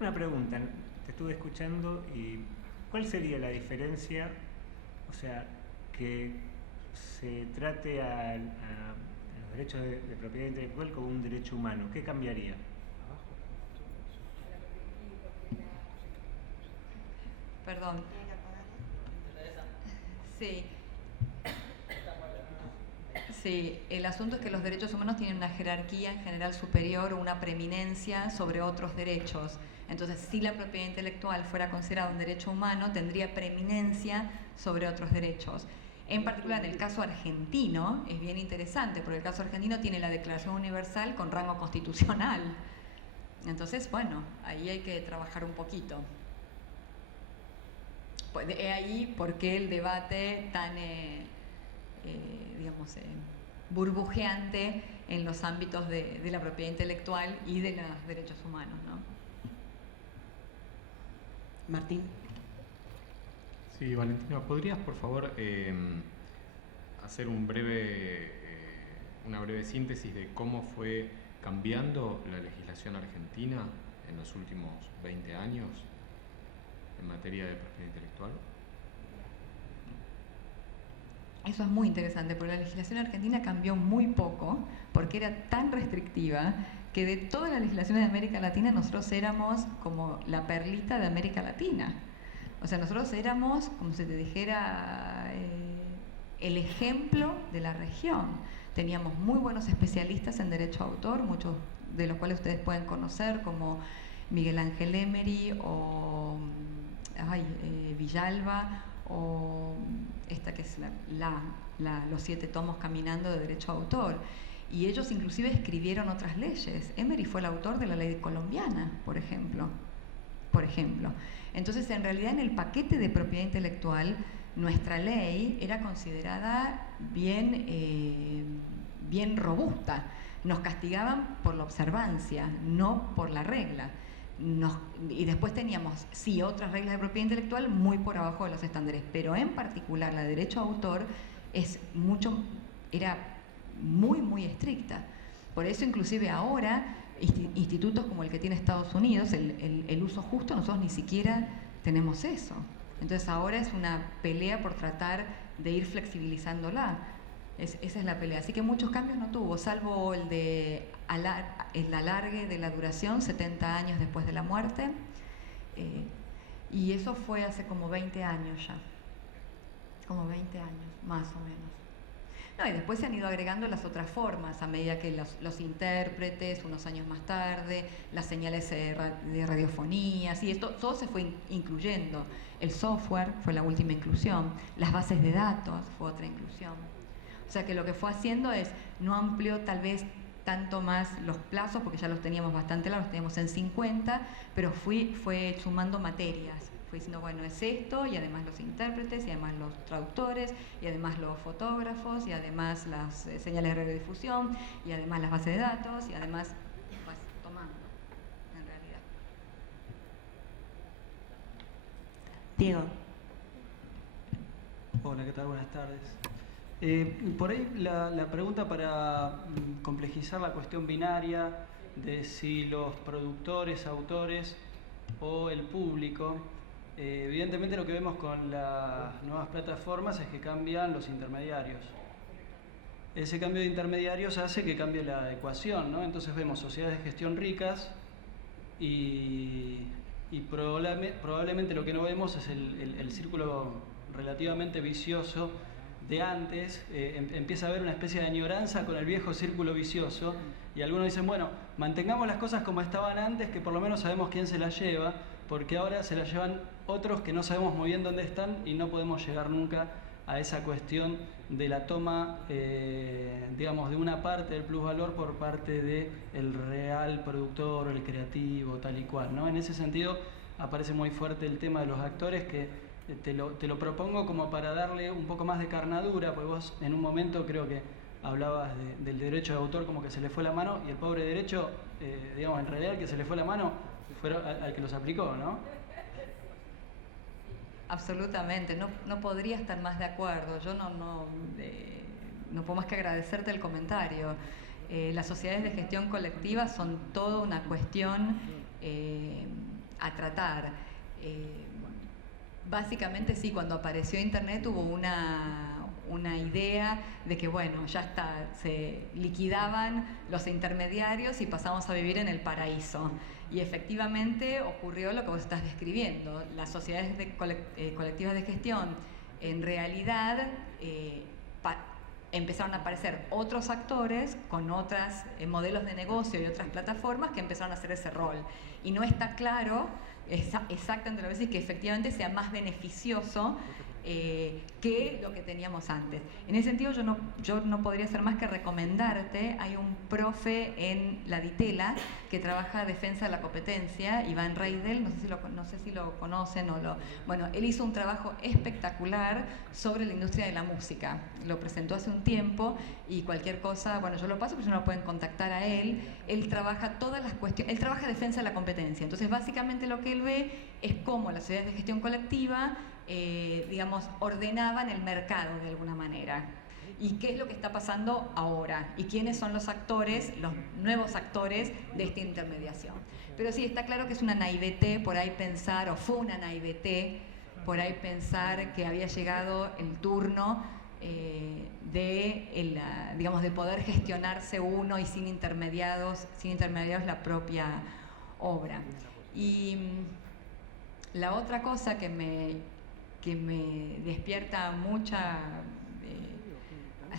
Una pregunta, te estuve escuchando y ¿cuál sería la diferencia, o sea, que se trate a los derechos de propiedad intelectual como un derecho humano? ¿Qué cambiaría? Perdón. Sí. Sí, el asunto es que los derechos humanos tienen una jerarquía en general superior o una preeminencia sobre otros derechos. Entonces, si la propiedad intelectual fuera considerada un derecho humano, tendría preeminencia sobre otros derechos. En particular, en el caso argentino, es bien interesante, porque el caso argentino tiene la Declaración Universal con rango constitucional. Entonces, bueno, ahí hay que trabajar un poquito. Pues de ahí por qué el debate tan, digamos, burbujeante en los ámbitos de la propiedad intelectual y de los derechos humanos, ¿no? Martín. Sí, Valentina, ¿podrías por favor hacer una breve síntesis de cómo fue cambiando la legislación argentina en los últimos 20 años en materia de propiedad intelectual? Eso es muy interesante, porque la legislación argentina cambió muy poco, porque era tan restrictiva que de todas las legislaciones de América Latina nosotros éramos como la perlita de América Latina. O sea, nosotros éramos, como se te dijera, el ejemplo de la región. Teníamos muy buenos especialistas en derecho a autor, muchos de los cuales ustedes pueden conocer, como Miguel Ángel Emery o Villalba, o esta que es los 7 tomos caminando de derecho a autor. Y ellos inclusive escribieron otras leyes. Emery fue el autor de la ley colombiana, por ejemplo. Entonces, en realidad, en el paquete de propiedad intelectual, nuestra ley era considerada bien robusta. Nos castigaban por la observancia, no por la regla. Y después teníamos, sí, otras reglas de propiedad intelectual muy por abajo de los estándares, pero en particular la de derecho a autor era muy estricta. Por eso inclusive ahora institutos como el que tiene Estados Unidos, el uso justo, nosotros ni siquiera tenemos eso. Entonces ahora es una pelea por tratar de ir flexibilizándola. Esa es la pelea. Así que muchos cambios no tuvo, salvo el alargue de la duración, 70 años después de la muerte. Y eso fue hace como 20 años ya. Como 20 años, más o menos. No, y después se han ido agregando las otras formas, a medida que los intérpretes, unos años más tarde, las señales de radiofonía, sí, esto todo se fue incluyendo. El software fue la última inclusión, las bases de datos fue otra inclusión. O sea que lo que fue haciendo es, no amplió tal vez tanto más los plazos, porque ya los teníamos bastante largos, los teníamos en 50, pero fue sumando materias. Fue diciendo, bueno, es esto, y además los intérpretes, y además los traductores, y además los fotógrafos, y además las señales de radiodifusión, y además las bases de datos, y además vas tomando, en realidad. Diego. Hola, ¿qué tal? Buenas tardes. Por ahí la pregunta para complejizar la cuestión binaria de si los productores, autores o el público, evidentemente lo que vemos con las nuevas plataformas es que cambian los intermediarios. Ese cambio de intermediarios hace que cambie la ecuación, ¿no? Entonces vemos sociedades de gestión ricas y probablemente lo que no vemos es el círculo relativamente vicioso de antes. Empieza a haber una especie de añoranza con el viejo círculo vicioso, y algunos dicen, bueno, mantengamos las cosas como estaban antes, que por lo menos sabemos quién se las lleva, porque ahora se las llevan otros que no sabemos muy bien dónde están y no podemos llegar nunca a esa cuestión de la toma, digamos, de una parte del plusvalor por parte del real productor, el creativo, tal y cual, ¿no? En ese sentido aparece muy fuerte el tema de los actores, que te lo propongo como para darle un poco más de carnadura, porque vos en un momento creo que hablabas del derecho de autor como que se le fue la mano, y el pobre derecho, digamos, en realidad el que se le fue la mano fue al que los aplicó, ¿no? Absolutamente, no podría estar más de acuerdo. Yo no puedo más que agradecerte el comentario. Las sociedades de gestión colectiva son toda una cuestión a tratar. Básicamente sí, cuando apareció Internet hubo una idea de que bueno, ya está, se liquidaban los intermediarios y pasamos a vivir en el paraíso. Y efectivamente ocurrió lo que vos estás describiendo. Las sociedades colectivas de gestión, en realidad, empezaron a aparecer otros actores con otros modelos de negocio y otras plataformas que empezaron a hacer ese rol. Y no está claro exactamente lo que decís, que efectivamente sea más beneficioso que lo que teníamos antes. En ese sentido yo no podría hacer más que recomendarte, hay un profe en la Ditela que trabaja defensa de la competencia, Iván Reidel, no sé si lo conocen bueno, él hizo un trabajo espectacular sobre la industria de la música, lo presentó hace un tiempo y cualquier cosa, bueno, yo lo paso, pero si no lo pueden contactar a él trabaja todas las cuestiones, él trabaja defensa de la competencia, entonces básicamente lo que él ve es cómo las sociedades de gestión colectiva digamos, ordenaban el mercado de alguna manera. ¿Y qué es lo que está pasando ahora? ¿Y quiénes son los actores, los nuevos actores de esta intermediación? Pero sí, está claro que es una naivete por ahí pensar, o fue una naivete por ahí pensar que había llegado el turno digamos, de poder gestionarse uno y sin intermediarios la propia obra. Y la otra cosa que me despierta mucha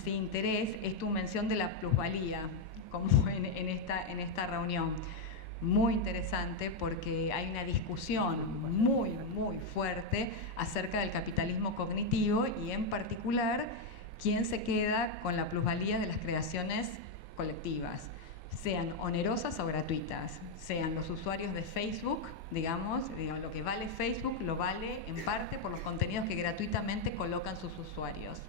interés es tu mención de la plusvalía, como en esta reunión. Muy interesante porque hay una discusión muy, muy fuerte acerca del capitalismo cognitivo y en particular quién se queda con la plusvalía de las creaciones colectivas, sean onerosas o gratuitas, sean los usuarios de Facebook, digamos, lo que vale Facebook lo vale en parte por los contenidos que gratuitamente colocan sus usuarios.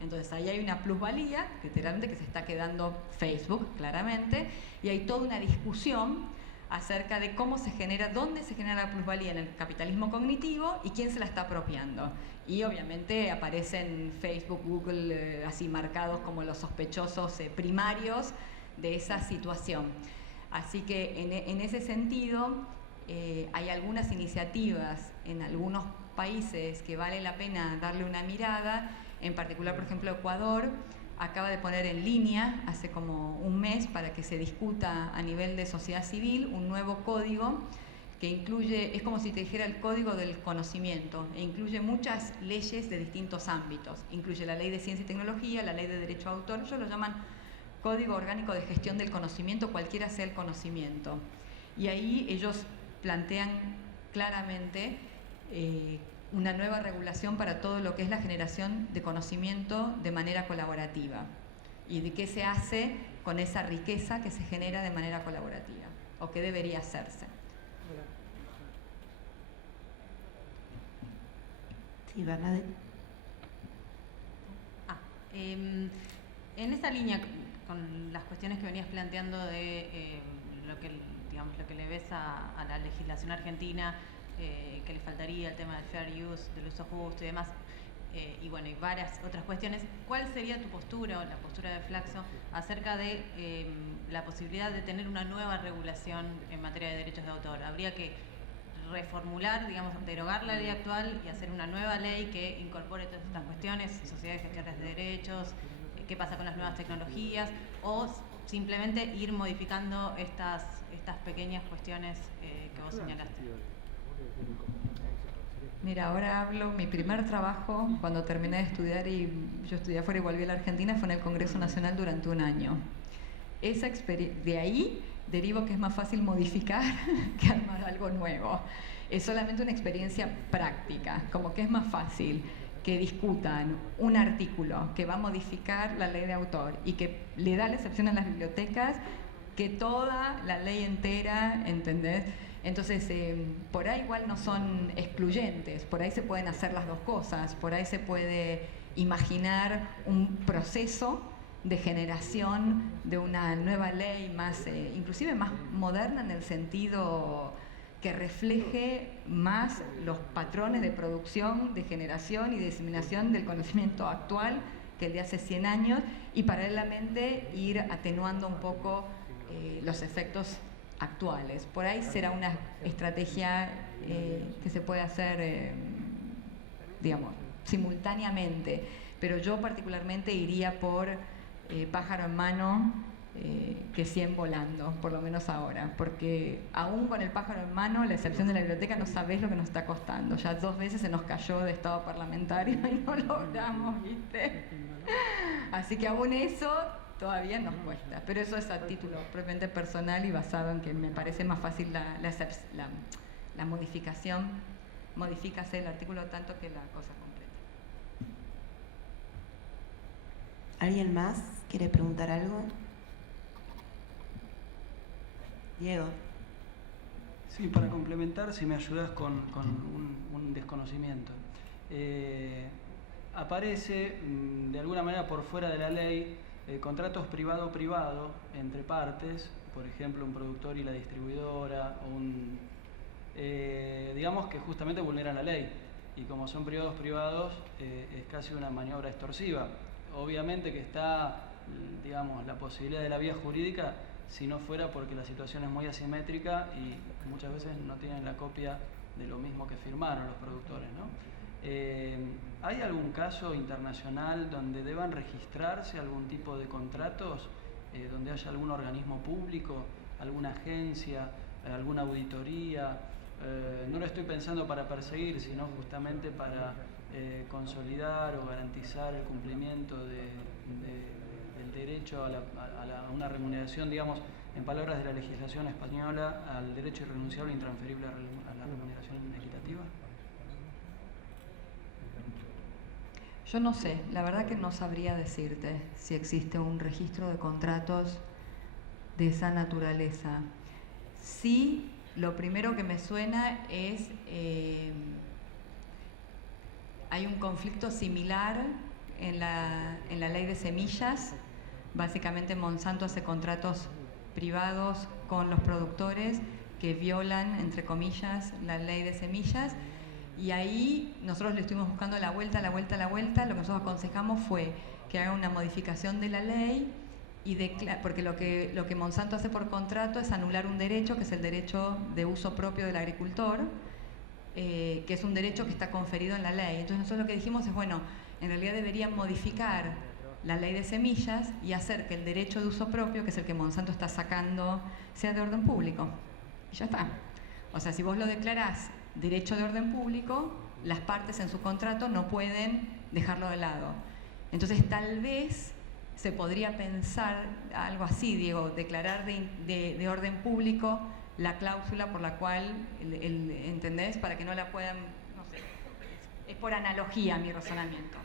Entonces ahí hay una plusvalía, literalmente, que se está quedando Facebook, claramente, y hay toda una discusión acerca de cómo se genera, dónde se genera la plusvalía en el capitalismo cognitivo y quién se la está apropiando. Y obviamente aparecen Facebook, Google, así marcados como los sospechosos primarios de esa situación. Así que en ese sentido hay algunas iniciativas en algunos países que vale la pena darle una mirada, en particular, por ejemplo, Ecuador acaba de poner en línea hace como un mes para que se discuta a nivel de sociedad civil un nuevo código que incluye, es como si te dijera el código del conocimiento, e incluye muchas leyes de distintos ámbitos, incluye la ley de ciencia y tecnología, la ley de derecho de autor, ellos lo llaman Código Orgánico de Gestión del Conocimiento, cualquiera sea el conocimiento. Y ahí ellos plantean claramente una nueva regulación para todo lo que es la generación de conocimiento de manera colaborativa y de qué se hace con esa riqueza que se genera de manera colaborativa o que debería hacerse. Sí, Bernadette. En esa línea, con las cuestiones que venías planteando de lo que le ves a la legislación argentina, que le faltaría el tema del fair use, del uso justo y demás, y bueno, y varias otras cuestiones, ¿cuál sería tu postura o la postura de Flaxo acerca de la posibilidad de tener una nueva regulación en materia de derechos de autor? ¿Habría que reformular, digamos, derogar la ley actual y hacer una nueva ley que incorpore todas estas cuestiones, sociedades gestores de derechos, qué pasa con las nuevas tecnologías, o simplemente ir modificando estas pequeñas cuestiones que vos señalaste? Mira, ahora hablo, mi primer trabajo cuando terminé de estudiar y yo estudié afuera y volví a la Argentina fue en el Congreso Nacional durante un año. De ahí derivo que es más fácil modificar que armar algo nuevo. Es solamente una experiencia práctica, como que es más fácil que discutan un artículo que va a modificar la ley de autor y que le da la excepción a las bibliotecas que toda la ley entera, ¿entendés? Entonces, por ahí igual no son excluyentes, por ahí se pueden hacer las dos cosas, por ahí se puede imaginar un proceso de generación de una nueva ley más, inclusive más moderna en el sentido que refleje más los patrones de producción, de generación y de diseminación del conocimiento actual que el de hace 100 años y paralelamente ir atenuando un poco los efectos actuales. Por ahí será una estrategia que se puede hacer, digamos, simultáneamente, pero yo particularmente iría por pájaro en mano que 100 volando, por lo menos ahora, porque aún con el pájaro en mano, la excepción de la biblioteca, no sabés lo que nos está costando. Ya 2 veces se nos cayó de estado parlamentario y no logramos, ¿viste? Así que aún eso todavía nos cuesta, pero eso es a título propiamente personal y basado en que me parece más fácil la modificación, modifícase el artículo tanto que la cosa completa. ¿Alguien más quiere preguntar algo? Diego. Sí, para complementar, si me ayudas con un desconocimiento. Aparece, de alguna manera por fuera de la ley, contratos privado-privado entre partes, por ejemplo, un productor y la distribuidora, digamos que justamente vulneran la ley. Y como son privados-privados, es casi una maniobra extorsiva. Obviamente que está, digamos, la posibilidad de la vía jurídica, si no fuera porque la situación es muy asimétrica y muchas veces no tienen la copia de lo mismo que firmaron los productores, ¿no? ¿Hay algún caso internacional donde deban registrarse algún tipo de contratos, donde haya algún organismo público, alguna agencia, alguna auditoría? No lo estoy pensando para perseguir, sino justamente para consolidar o garantizar el cumplimiento del derecho a una remuneración, digamos, en palabras de la legislación española, al derecho irrenunciable e intransferible a la remuneración equitativa? Yo no sé, la verdad que no sabría decirte si existe un registro de contratos de esa naturaleza. Sí, lo primero que me suena es, hay un conflicto similar en la ley de semillas. Básicamente Monsanto hace contratos privados con los productores que violan, entre comillas, la ley de semillas. Y ahí nosotros le estuvimos buscando la vuelta. Lo que nosotros aconsejamos fue que haga una modificación de la ley, porque lo que Monsanto hace por contrato es anular un derecho, que es el derecho de uso propio del agricultor, que es un derecho que está conferido en la ley. Entonces nosotros lo que dijimos es, bueno, en realidad deberían modificar la ley de semillas y hacer que el derecho de uso propio, que es el que Monsanto está sacando, sea de orden público. Y ya está. O sea, si vos lo declarás derecho de orden público, las partes en su contrato no pueden dejarlo de lado. Entonces tal vez se podría pensar algo así, Diego, declarar de orden público la cláusula por la cual, ¿entendés? Para que no la puedan, no sé, es por analogía mi razonamiento.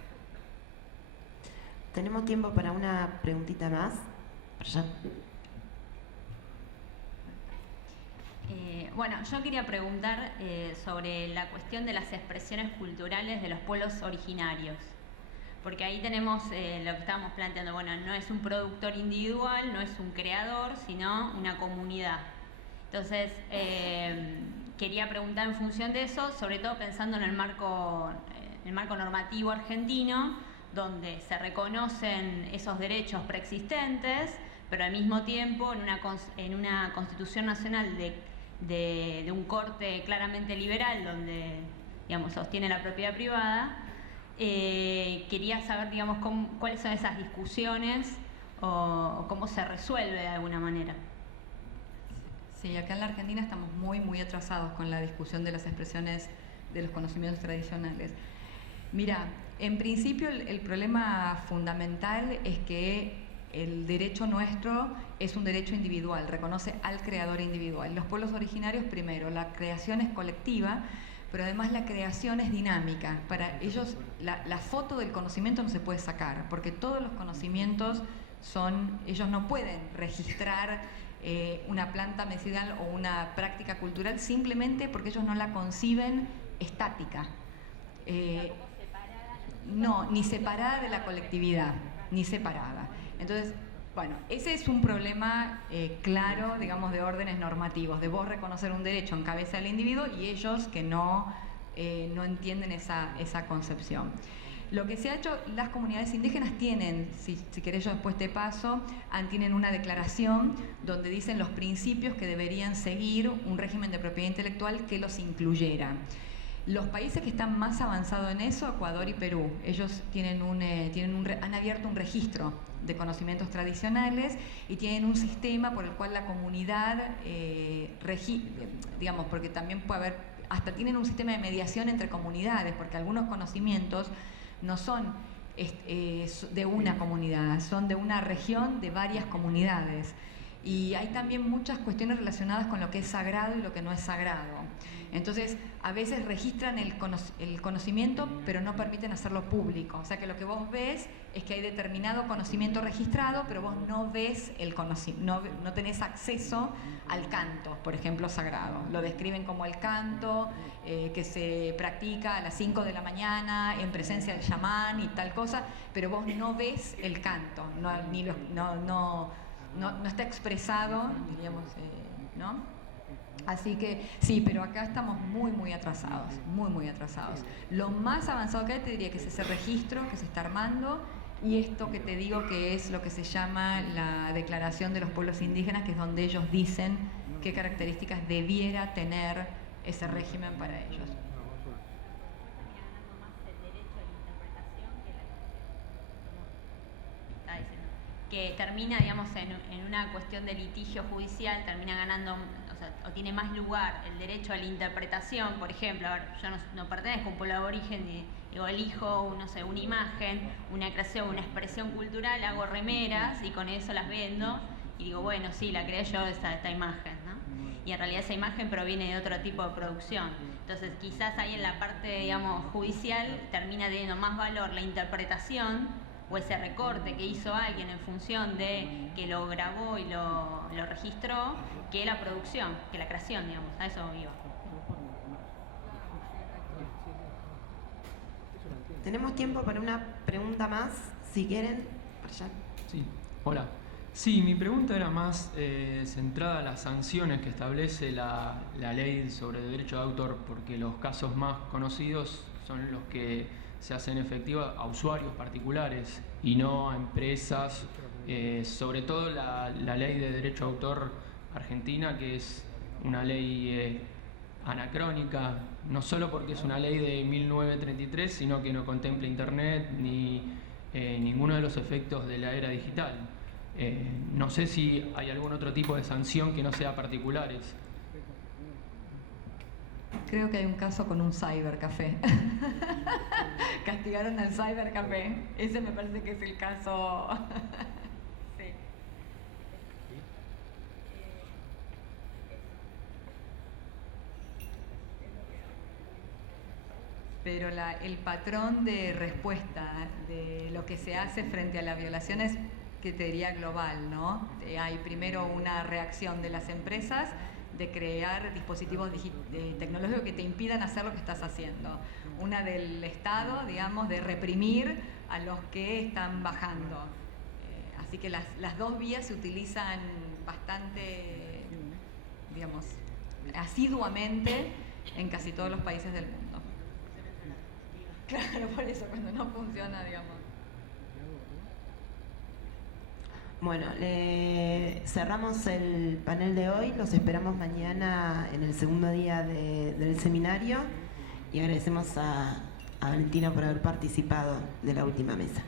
Tenemos tiempo para una preguntita más. Allá. Bueno, yo quería preguntar sobre la cuestión de las expresiones culturales de los pueblos originarios, porque ahí tenemos lo que estábamos planteando, bueno, no es un productor individual, no es un creador, sino una comunidad. Entonces, quería preguntar en función de eso, sobre todo pensando en el marco normativo argentino, donde se reconocen esos derechos preexistentes, pero al mismo tiempo en una Constitución Nacional de un corte claramente liberal, donde, digamos, sostiene la propiedad privada. Quería saber, digamos, cuáles son esas discusiones o cómo se resuelve de alguna manera. Sí, acá en la Argentina estamos muy, muy atrasados con la discusión de las expresiones de los conocimientos tradicionales. Mira, en principio el problema fundamental es que el derecho nuestro es un derecho individual, reconoce al creador individual. Los pueblos originarios, primero, la creación es colectiva, pero además la creación es dinámica. Para ellos la foto del conocimiento no se puede sacar, porque todos los conocimientos ellos no pueden registrar una planta medicinal o una práctica cultural simplemente porque ellos no la conciben estática. No, ni separada de la colectividad, ni separada. Entonces, bueno, ese es un problema claro, digamos, de órdenes normativos, de vos reconocer un derecho en cabeza del individuo y ellos que no entienden esa concepción. lo que se ha hecho, las comunidades indígenas tienen, si querés yo después te paso, tienen una declaración donde dicen los principios que deberían seguir un régimen de propiedad intelectual que los incluyera. Los países que están más avanzados en eso, Ecuador y Perú, ellos han abierto un registro de conocimientos tradicionales y tienen un sistema por el cual la comunidad, digamos, porque también puede haber, hasta tienen un sistema de mediación entre comunidades, porque algunos conocimientos no son de una comunidad, son de una región de varias comunidades. Y hay también muchas cuestiones relacionadas con lo que es sagrado y lo que no es sagrado. Entonces, a veces registran el conocimiento, pero no permiten hacerlo público. O sea que lo que vos ves es que hay determinado conocimiento registrado, pero vos no ves el conocimiento, no tenés acceso al canto, por ejemplo, sagrado. Lo describen como el canto que se practica a las 5 de la mañana en presencia del chamán y tal cosa, pero vos no ves el canto, no está expresado, diríamos, ¿no? Así que sí, pero acá estamos muy atrasados, muy atrasados. Lo más avanzado que hay, te diría que es ese registro que se está armando y esto que te digo que es lo que se llama la Declaración de los Pueblos Indígenas, que es donde ellos dicen qué características debiera tener ese régimen para ellos. Que termina, digamos, en una cuestión de litigio judicial, termina ganando, o tiene más lugar el derecho a la interpretación. Por ejemplo, a ver, yo no pertenezco a un pueblo aborigen, digo, elijo, no sé, una imagen, una creación, una expresión cultural, hago remeras y con eso las vendo y digo, bueno, sí, la creé yo esta imagen, ¿no? Y en realidad esa imagen proviene de otro tipo de producción. Entonces, quizás ahí en la parte, digamos, judicial termina teniendo más valor la interpretación o ese recorte que hizo alguien en función de que lo grabó y lo registró, que la producción, que la creación, digamos, a eso iba. Tenemos tiempo para una pregunta más, si quieren. Por allá. Sí, hola. Sí, mi pregunta era más centrada a las sanciones que establece la ley sobre el derecho de autor, porque los casos más conocidos son los que se hacen efectivos a usuarios particulares y no a empresas, sobre todo la ley de derecho de autor argentina, que es una ley anacrónica, no solo porque es una ley de 1933, sino que no contempla internet ni ninguno de los efectos de la era digital. No sé si hay algún otro tipo de sanción que no sea particulares. Creo que hay un caso con un cybercafé. Castigaron al cybercafé. Ese me parece que es el caso. Sí. Pero el patrón de respuesta de lo que se hace frente a la violación es, que te diría, global, ¿no? Hay primero una reacción de las empresas de crear dispositivos tecnológicos que te impidan hacer lo que estás haciendo. Una del Estado, digamos, de reprimir a los que están bajando. Así que las dos vías se utilizan bastante, digamos, asiduamente en casi todos los países del mundo. Claro, por eso cuando no funciona, digamos. Bueno, cerramos el panel de hoy, los esperamos mañana en el segundo día del seminario y agradecemos a Valentina por haber participado de la última mesa.